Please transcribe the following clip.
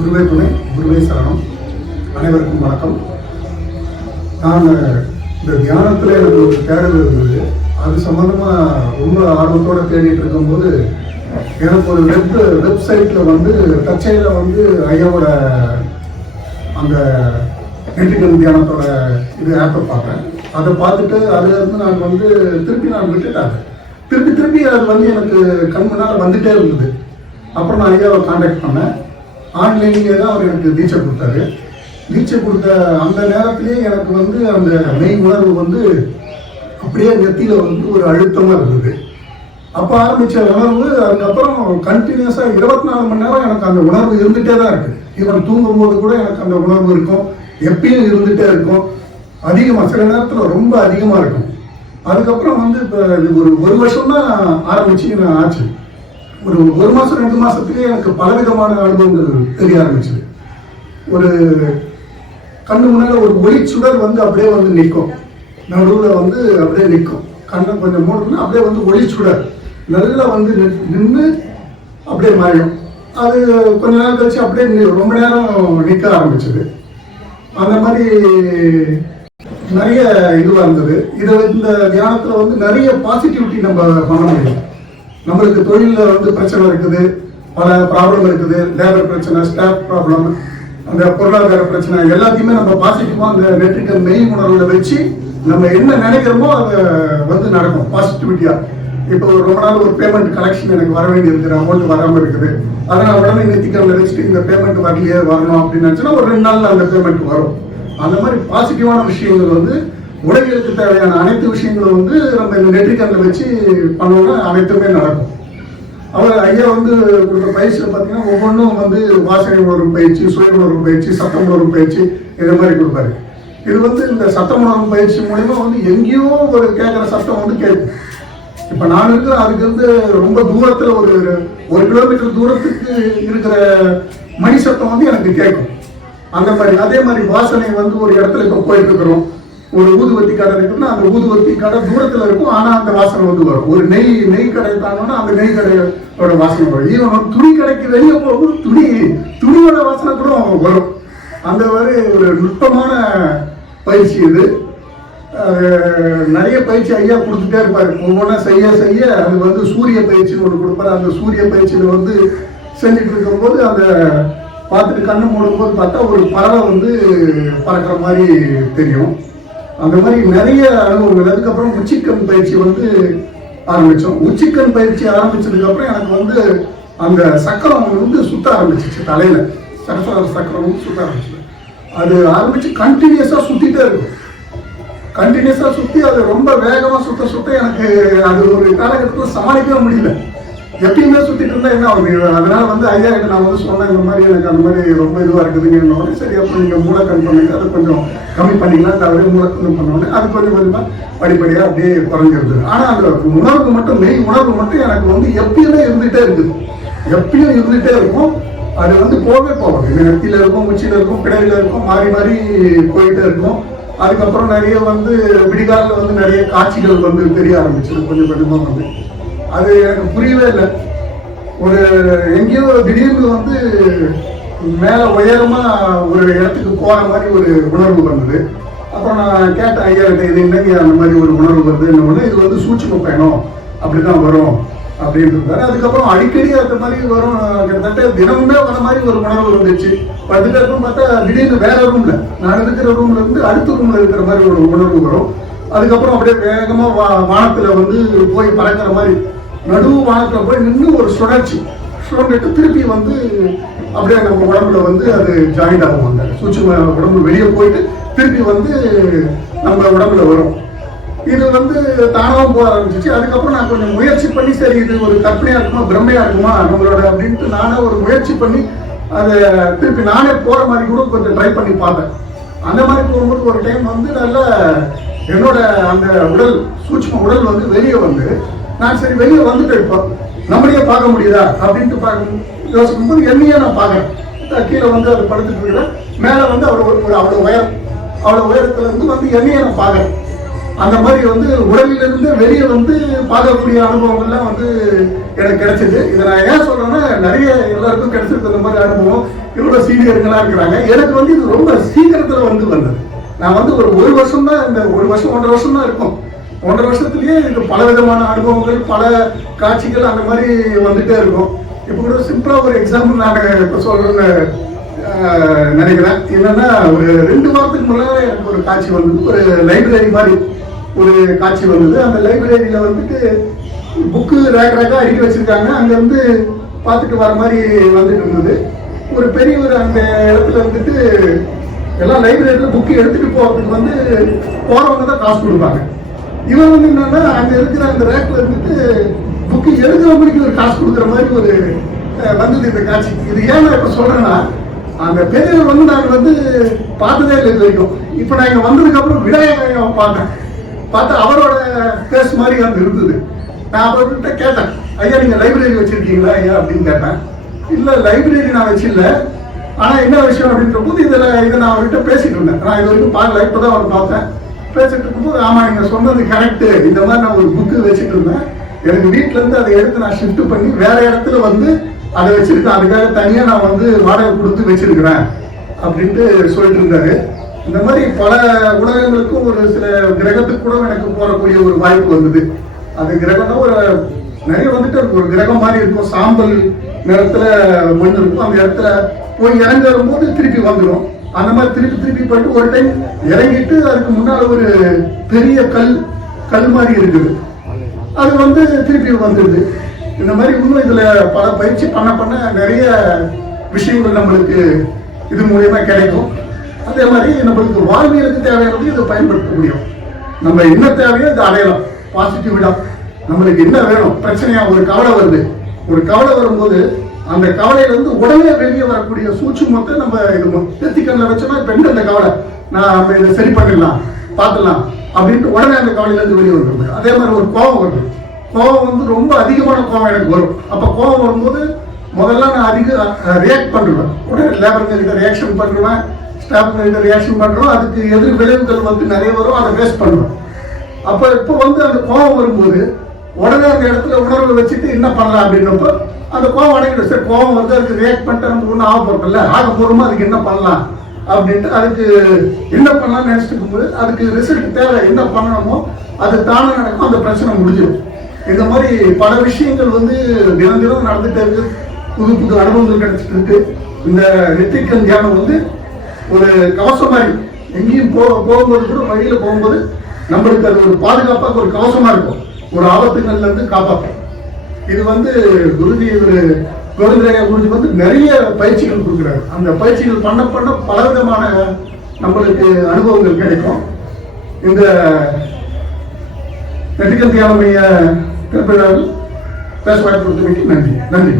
குருவே துணை, குருவே சரணம். அனைவருக்கும் வணக்கம். நான் இந்த தியானத்தில் எனக்கு ஒரு தேடல் இருந்தது. அது சம்மந்தமாக ரொம்ப ஆர்வத்தோடு தேடிட்டு இருக்கும்போது எனக்கு ஒரு வெப்சைட்டில் வந்து தற்செயலில் வந்து ஐயாவோட அந்த நெற்றிக்கல் தியானத்தோட இது ஆப்பை பார்த்தேன். அதை பார்த்துட்டு அதுலேருந்து நான் வந்து நான் விட்டுட்டாங்க. திருப்பி அது வந்து எனக்கு கண் முன்னால் வந்துகிட்டே இருந்தது. அப்புறம் நான் ஐயாவை காண்டாக்ட் பண்ணேன். ஆன்லைன்லேயே தான் அவர் எனக்கு தீட்சை கொடுத்தாரு. தீட்சை கொடுத்த அந்த நேரத்திலேயே எனக்கு வந்து அந்த மெய் உணர்வு வந்து அப்படியே நெத்தியில் வந்து ஒரு அழுத்தமாக இருந்தது. அப்போ ஆரம்பித்த உணர்வு அதுக்கப்புறம் கண்டினியூஸாக 24 மணி நேரம் எனக்கு அந்த உணர்வு இருந்துகிட்டே தான் இருக்குது. ஈவன் தூங்கும்போது கூட எனக்கு அந்த உணர்வு இருக்கும், எப்பயும் இருந்துகிட்டே இருக்கும். அதிகமாக சில நேரத்தில் ரொம்ப அதிகமாக இருக்கும். அதுக்கப்புறம் வந்து இப்போ இது ஒரு வருஷம் தான் ஆரம்பிச்சு நான் ஆச்சு. ஒரு மாதம் 2 மாதத்துலேயே எனக்கு பலவிதமான அனுபவங்கள் தெரிய ஆரம்பிச்சுது. ஒரு கண்ணு முன்னால் ஒரு ஒளிச்சுடர் வந்து அப்படியே வந்து நிற்கும், நடுவில் வந்து அப்படியே நிற்கும். கண்ணை கொஞ்சம் மூடணும்னா அப்படியே வந்து ஒளிச்சுடர் நல்லா வந்து நின்று அப்படியே மாறிடும். அது கொஞ்ச நாள் கழிச்சு அப்படியே ரொம்ப நேரம் நிற்க ஆரம்பிச்சது. அந்த மாதிரி நிறைய இதுவாக இருந்தது. இந்த தியானத்தில் வந்து நிறைய பாசிட்டிவிட்டி நம்ம பண்ண முடியும். நம்மளுக்கு தொழிலில் வந்து பிரச்சனை இருக்குது, பல ப்ராப்ளம் இருக்குது, லேபர் பிரச்சனை, ஸ்டாஃப் ப்ராப்ளம், அந்த பொருளாதார பிரச்சனை எல்லாத்தையுமே நம்ம பாசிட்டிவாக அந்த நெற்றிக்கல் மெய் உணர்வில் வச்சு நம்ம என்ன நினைக்கிறோமோ அதை வந்து நடக்கும் பாசிட்டிவிட்டியாக. இப்போ ரொம்ப நாள் ஒரு பேமெண்ட் கலெக்ஷன் எனக்கு வர வேண்டி இருக்குது, அமௌண்ட் வராமல் இருக்குது. அதை நான் உடனே நெத்திக்கல்ல வச்சுட்டு இந்த பேமெண்ட் வரலையே வரணும் அப்படின்னு நினச்சோன்னா ஒரு 2 நாளில் அந்த பேமெண்ட் வரும். அந்த மாதிரி பாசிட்டிவான விஷயங்கள் வந்து உலகிற்கு தேவையான அனைத்து விஷயங்களும் வந்து நம்ம இந்த நெற்றிக்கல்ல வச்சு பண்ணோம்னா அனைத்துமே நடக்கும். அவர் ஐயா வந்து கொடுக்குற பயிற்சியில் பார்த்தீங்கன்னா ஒவ்வொன்றும் வந்து வாசனை உணரும் பயிற்சி, சுய உணரும் பயிற்சி, சத்தம் உணரும் பயிற்சி, இதை மாதிரி கொடுப்பாரு. இது வந்து இந்த சத்தம் உணரும் பயிற்சி மூலமா வந்து எங்கேயோ ஒரு கேட்குற சத்தம் வந்து கேட்கும். இப்போ நான் இருக்கிற அதுக்கு வந்து ரொம்ப தூரத்தில் ஒரு கிலோமீட்டர் தூரத்துக்கு இருக்கிற மணி சத்தம் வந்து எனக்கு கேட்கும். அந்த மாதிரி அதே மாதிரி வாசனை வந்து ஒரு இடத்துல இப்போ போயிட்டு இருக்கிறோம், ஒரு ஊதுவத்தி கடை இருக்குன்னா அந்த ஊதுவத்தி கடை தூரத்தில் இருக்கும், ஆனால் அந்த வாசனை வந்து வரும். ஒரு நெய் கடை தாங்கன்னா அந்த நெய் கடையோட வாசனை வரும். ஈவன் துணி கடைக்கு வெளியே போகும்போது துணியோட வாசனை கூட வரும். அந்த மாதிரி ஒரு நுட்பமான பயிற்சி இது. நிறைய பயிற்சி ஐயா கொடுத்துட்டே இருப்பாரு. ஒவ்வொன்றா செய்ய அது வந்து சூரிய பயிற்சின்னு ஒன்று கொடுப்பாரு. அந்த சூரிய பயிற்சியில் வந்து செஞ்சுட்டு இருக்கும்போது அந்த பார்த்துட்டு கண்ணு மூடும்போது பார்த்தா ஒரு பறவை வந்து பறக்கிற மாதிரி தெரியும். அந்த மாதிரி நிறைய அனுபவங்கள். அதுக்கப்புறம் உச்சிக்கண் பயிற்சி வந்து ஆரம்பித்தோம். உச்சிக்கண் பயிற்சி ஆரம்பிச்சதுக்கப்புறம் எனக்கு வந்து அந்த சக்கரம் வந்து சுத்த ஆரம்பிச்சிச்சு. தலையில் சக்கரம் வந்து சுத்த ஆரம்பிச்சு. அது ஆரம்பித்து கண்டினியூஸாக சுற்றிட்டே இருக்கும். கண்டினியூஸாக சுற்றி அது ரொம்ப வேகமாக சுத்த எனக்கு அது ஒரு காலகட்டத்தில் சமாளிக்கவே முடியல. எப்பயுமே சுற்றிட்டு இருந்தால் என்ன ஆகுது? அதனால வந்து ஐயா கிட்ட நான் வந்து சொன்னேன், இந்த மாதிரி எனக்கு அந்த மாதிரி ரொம்ப இதுவாக இருக்குதுங்க. சரி, அப்புறம் நீங்கள் மூளைக்கண் பண்ணுங்க, அதை கொஞ்சம் கம்மி பண்ணிக்கலாம். தவிர மூளைக்கண் பண்ணோடனே அது கொஞ்சம் கொஞ்சமாக படிப்படியாக அப்படியே குறைஞ்சிருது. ஆனால் அந்த உணர்வு மட்டும், மெய் உணர்வு மட்டும் எனக்கு வந்து எப்பயுமே இருந்துகிட்டே இருக்குது. எப்பயும் இருந்துகிட்டே இருக்கும். அது வந்து போகவே போகாது. நெத்தியில் இருக்கும், உச்சியில் இருக்கும், பிடையில் இருக்கும், மாறி போயிட்டே இருக்கும். அதுக்கப்புறம் நிறைய வந்து விடிகாலில் வந்து நிறைய காட்சிகள் வந்து தெரிய ஆரம்பிச்சிடும் கொஞ்சம் கொஞ்சமாக வந்து. அது எனக்கு புரியவே இல்லை. ஒரு எங்கேயோ திடீர்னு வந்து மேலே உயரமாக ஒரு இடத்துக்கு போகிற மாதிரி ஒரு உணர்வு வந்தது. அப்புறம் நான் கேட்டேன் ஐயா கிட்ட, இது என்னங்க அந்த மாதிரி ஒரு உணர்வு வருது என்ன, இது வந்து சூட்சும பயணம் அப்படி தான் வரும் அப்படின்னு இருந்தாரு. அதுக்கப்புறம் அடிக்கடி அந்த மாதிரி வரும். கிட்டத்தட்ட தினமுமே வர மாதிரி ஒரு உணர்வு வந்துச்சு. படுத்துட்டு இருக்கும் பார்த்தா திடீர்னு வேற ரூம்ல, நான் இருக்கிற ரூம்ல இருந்து அடுத்த ரூம்ல இருக்கிற மாதிரி ஒரு உணர்வு வரும். அதுக்கப்புறம் அப்படியே வேகமாக வானத்தில் வந்து போய் பறக்கிற மாதிரி நடு வானத்தில் போய் நின்று ஒரு சுழன்றிட்டு திருப்பி வந்து அப்படியே நம்ம உடம்புல வந்து அது ஜாயிண்ட் ஆகுவாங்க. சூட்சும உடம்பு வெளியே போயிட்டு திருப்பி வந்து நம்ம உடம்புல வரும். இது வந்து தானாகவும் போக ஆரம்பிச்சிச்சு. அதுக்கப்புறம் நான் கொஞ்சம் முயற்சி பண்ணி, சரி இது ஒரு கற்பனையாக இருக்குமா பிரம்மையாக இருக்குமா நம்மளோட அப்படின்ட்டு நானே ஒரு முயற்சி பண்ணி அதை திருப்பி நானே போகிற மாதிரி கூட கொஞ்சம் ட்ரை பண்ணி பார்த்தேன். அந்த மாதிரி போகும்போது ஒரு டைம் வந்து நல்லா என்னோட அந்த உடல், சூட்சும உடல் வந்து வெளியே வந்து நான் சரி வெளியே வந்துட்டேன், இப்போ நம்மளையே பார்க்க முடியுதா அப்படின்ட்டு யோசிக்கும் போது என்னையே நான் பார்க்குறேன். கீழே வந்து அது படுத்துட்டு இருக்கிறேன். மேலே வந்து அவ்வளோ உயரத்துல இருந்து வந்து என்னையே நான் பார்க்குறேன். அந்த மாதிரி வந்து உடலிலிருந்து வெளியே வந்து பார்க்கக்கூடிய அனுபவங்கள்லாம் வந்து எனக்கு கிடைச்சது. இதை நான் ஏன் சொல்றேன்னா, நிறைய எல்லாருக்கும் கிடைச்சிருக்கு இந்த மாதிரி அனுபவம். இவ்வளோ சீனியர்களாக இருக்கிறாங்க. எனக்கு வந்து இது ரொம்ப சீக்கிரத்தில் வந்தது. நான் வந்து ஒரு வருஷம் தான், இந்த ஒரு வருஷம் 1.5 வருஷம் தான் இருக்கும். 1.5 வருஷத்துலயே இது பல விதமான அனுபவங்கள், பல காட்சிகள் அந்த மாதிரி வந்துட்டே இருக்கும். இப்போ கூட சிம்பிளா ஒரு எக்ஸாம்பிள் நான் இப்போ சொல்றேன்னு நினைக்கிறேன். என்னன்னா, ஒரு 2 வாரத்துக்கு முன்னாடி எனக்கு ஒரு காட்சி வந்தது. ஒரு லைப்ரரி மாதிரி ஒரு காட்சி வந்தது. அந்த லைப்ரரியில வந்துட்டு புக்கு ரேக்கா அடுக்கி வச்சிருக்காங்க. அங்க இருந்து பார்த்துட்டு வர மாதிரி வந்துட்டு இருந்தது. ஒரு பெரியவர் அந்த இடத்துல வந்துட்டு எல்லா லைப்ரரியில புக்கு எடுத்துட்டு போறதுக்கு வந்து போறவங்க தான் காசு கொடுப்பாங்க. இவன் வந்து என்னன்னா, அங்க இருக்கிற அந்த ரேக்ல இருந்துட்டு புக்கு எழுதுறவங்களுக்கு ஒரு காசு கொடுக்குற மாதிரி ஒரு வந்தது இந்த காட்சி. இது ஏன் நான் இப்ப சொல்றேன்னா, அந்த பெரியவர் வந்து நாங்கள் வந்து பார்த்ததே இல்லை இது வரைக்கும். இப்ப நான் இங்க வந்ததுக்கு அப்புறம் விநாயகர் பார்த்தா அவரோட பேஸ் மாதிரி அங்க இருந்தது. நான் அவர்கிட்ட கேட்டேன், ஐயா நீங்க லைப்ரரி வச்சிருக்கீங்களா ஐயா அப்படின்னு கேட்டேன். இல்ல லைப்ரரி நான் வச்சில்ல, ஆனா என்ன விஷயம் அப்படின்ற போது இதை நான் அவர்கிட்ட பேசிட்டு இருந்தேன். நான் இது வரைக்கும் பார்க்கல, இப்பதான் அவர் பார்த்தேன். பேசிட்டு இருக்கும்போது, ஆமா நீங்க சொன்னது கரெக்ட், இந்த மாதிரி நான் ஒரு புக்கு வச்சுட்டு இருந்தேன். எனக்கு வீட்டுல இருந்து அதை எடுத்து நான் ஷிஃப்ட் பண்ணி வேற இடத்துல வந்து அதை வச்சிருக்கேன். அதுக்காக தனியா நான் வந்து வாடகை கொடுத்து வச்சிருக்கிறேன் அப்படின்ட்டு சொல்லிட்டு இருந்தாரு. இந்த மாதிரி பல உலகங்களுக்கும் ஒரு சில கிரகத்துக்கு கூட எனக்கு போறக்கூடிய ஒரு வாய்ப்பு வந்தது. அது கிரகம்னா ஒரு நிறைய வந்துட்டு ஒரு கிரகம் மாதிரி இருக்கும். சாம்பல் நிறத்துல மண் இருக்கும். அந்த இடத்துல போய் இறங்கும் போது திருப்பி வந்துடும். அந்த மாதிரி திருப்பி போயிட்டு ஒரு டைம் இறங்கிட்டு அதுக்கு முன்னால ஒரு பெரிய கல் மாதிரி இருக்குது. அது வந்து திருப்பி வந்துடுது. இந்த மாதிரி இன்னும் இதுல பல பயிற்சி பண்ண நிறைய விஷயங்கள் நம்மளுக்கு இது மூலியமா கிடைக்கும். அதே மாதிரி நம்மளுக்கு வாழ்வியலுக்கு தேவையானது இதை பயன்படுத்த முடியும். நம்ம என்ன தேவையோ இதை அடையலாம். பாசிட்டிவிட்டா நம்மளுக்கு என்ன வேணும், பிரச்சனையா ஒரு கவலை வருது, ஒரு கவலை வரும்போது அந்த கவலையில இருந்து உடனே வெளியே வரக்கூடிய சூட்சுமத்தை நம்ம இது நெத்திக்கண்ணில் வச்சோம்னா, பெண் அந்த கவலை நான் இதை சரி பண்ணிடலாம் பார்த்துலாம் அப்படின்ட்டு உடனே அந்த கவலையில இருந்து வெளியே வருது. அதே மாதிரி ஒரு கோபம் வருது. கோபம் வந்து ரொம்ப அதிகமான கோபம் எனக்கு வரும். அப்ப கோபம் வரும்போது முதல்ல நான் அதிக ரியாக்ட் பண்ணுவேன். உடனே லேபருங்க கிட்ட ரியாக்ஷன் பண்ணுவேன், ஸ்டாஃப்ங்க கிட்ட ரியாக்ஷன் பண்றோம். அதுக்கு எதிர் விளைவுகள் வந்து நிறைய வரும். அதை வேஸ்ட் பண்ணுவேன். அப்ப இப்போ வந்து அந்த கோபம் வரும்போது உடனே அந்த இடத்துல உணர்வை வச்சுட்டு என்ன பண்ணலாம் அப்படின்னப்போ, அந்த கோபம் அடங்கிடும். சரி கோபம் வந்து அதுக்கு ரியாக்ட் பண்ணிட்டு நமக்கு ஒன்றும் ஆக போறதில்ல, ஆக போறோமோ அதுக்கு என்ன பண்ணலாம் அப்படின்ட்டு அதுக்கு என்ன பண்ணலாம்னு நினைச்சிட்டு இருக்கும்போது அதுக்கு ரிசல்ட் தேவை, என்ன பண்ணணுமோ அது தானே நடக்கும். அந்த பிரச்சனை முடிஞ்சிடும். இந்த மாதிரி பல விஷயங்கள் வந்து தினம் நடந்துட்டு இருக்கு. புது அனுபவங்கள் கிடைச்சிட்டு இருக்கு. இந்த நெத்திக்கண் தியானம் வந்து ஒரு கவசம் மாதிரி. எங்கேயும் போகும்போது கூட வழியில போகும்போது நம்மளுக்கு அது ஒரு பாதுகாப்பாக ஒரு கவசமா இருக்கும். ஒரு ஆபத்துகள்ல இருந்து காப்பாற்றும். இது வந்து குருஜி குருஜி வந்து நிறைய பயிற்சிகள் கொடுக்குறாரு. அந்த பயிற்சிகள் பண்ண பலவிதமான நம்மளுக்கு அனுபவங்கள் கிடைக்கும். இந்த நெற்றிக்கண் தியானம் பேச வாய்ப்பு கொடுத்தமைக்கு நன்றி.